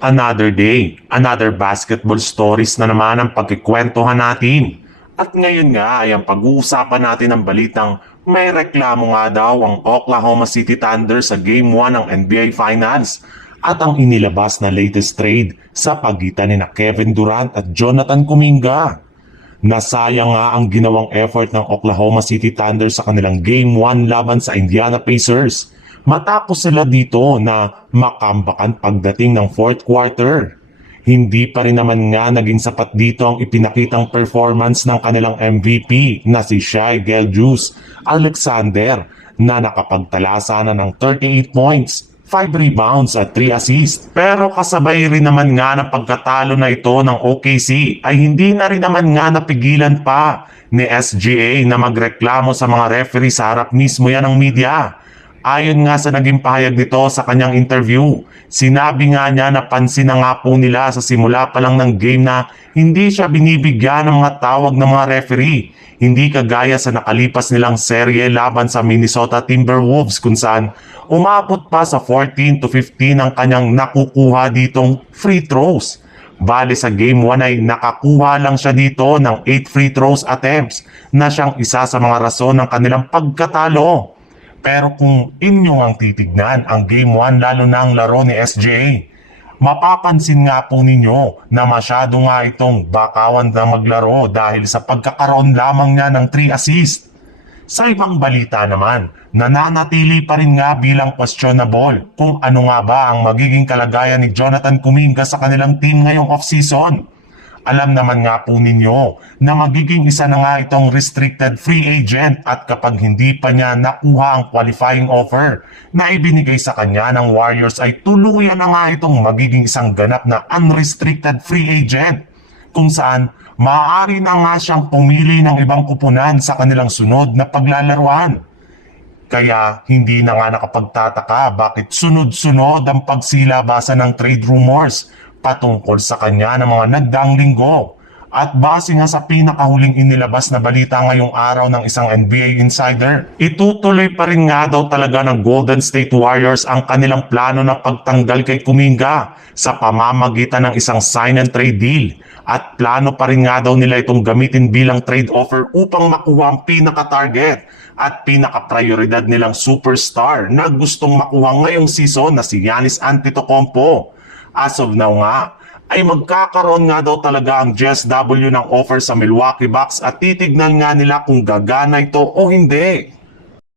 Another day, another basketball stories na naman ang pagkikwentuhan natin. At ngayon nga ay ang pag-uusapan natin ang balitang may reklamo nga daw ang Oklahoma City Thunder sa Game 1 ng NBA Finals at ang inilabas na latest trade sa pagitan ni Kevin Durant at Jonathan Kuminga. Nasayang nga ang ginawang effort ng Oklahoma City Thunder sa kanilang Game 1 laban sa Indiana Pacers matapos sila dito na makambakan pagdating ng fourth quarter. Hindi pa rin naman nga naging sapat dito ang ipinakitang performance ng kanilang MVP na si Shai Gilgeous-Alexander na nakapagtala sana ng 38 points, 5 rebounds at 3 assists. Pero kasabay rin naman nga ng pagkatalo na ito ng OKC ay hindi na rin naman nga napigilan pa ni SGA na magreklamo sa mga referee sa harap mismo yan ng media. Ayon nga sa naging pahayag nito sa kanyang interview, sinabi nga niya na pansin na nga po nila sa simula pa lang ng game na hindi siya binibigyan ng mga tawag ng mga referee. Hindi kagaya sa nakalipas nilang serye laban sa Minnesota Timberwolves kung saan umabot pa sa 14 to 15 ang kanyang nakukuha ditong free throws. Bale sa Game 1 ay nakakuha lang siya dito ng 8 free throws attempts na siyang isa sa mga rason ng kanilang pagkatalo. Pero kung inyong ang titignan ang Game 1 lalo na ang laro ni SGA, mapapansin nga po ninyo na masyado nga itong bakawan na maglaro dahil sa pagkakaroon lamang niya ng 3 assists. Sa ibang balita naman, nananatili pa rin nga bilang questionable kung ano nga ba ang magiging kalagayan ni Jonathan Kuminga sa kanilang team ngayong off-season. Alam naman nga po ninyo na magiging isa na nga itong restricted free agent at kapag hindi pa niya nakuha ang qualifying offer na ibinigay sa kanya ng Warriors ay tuluyan na nga itong magiging isang ganap na unrestricted free agent kung saan maaari na nga siyang pumili ng ibang kupunan sa kanilang sunod na paglalaruan. Kaya hindi na nga nakapagtataka bakit sunod-sunod ang pagsilabasa ng trade rumors patungkol sa kanya ng mga nagdaang linggo. At base nga sa pinakahuling inilabas na balita ngayong araw ng isang NBA insider, itutuloy pa rin nga daw talaga ng Golden State Warriors ang kanilang plano ng pagtanggal kay Kuminga sa pamamagitan ng isang sign and trade deal. At plano pa rin nga daw nila itong gamitin bilang trade offer upang makuha ang pinaka-target at pinaka-prioridad nilang superstar na gustong makuha ngayong season na si Giannis Antetokounmpo. As of now nga, ay magkakaroon nga daw talaga ang GSW ng offer sa Milwaukee Bucks at titignan nga nila kung gagana ito o hindi.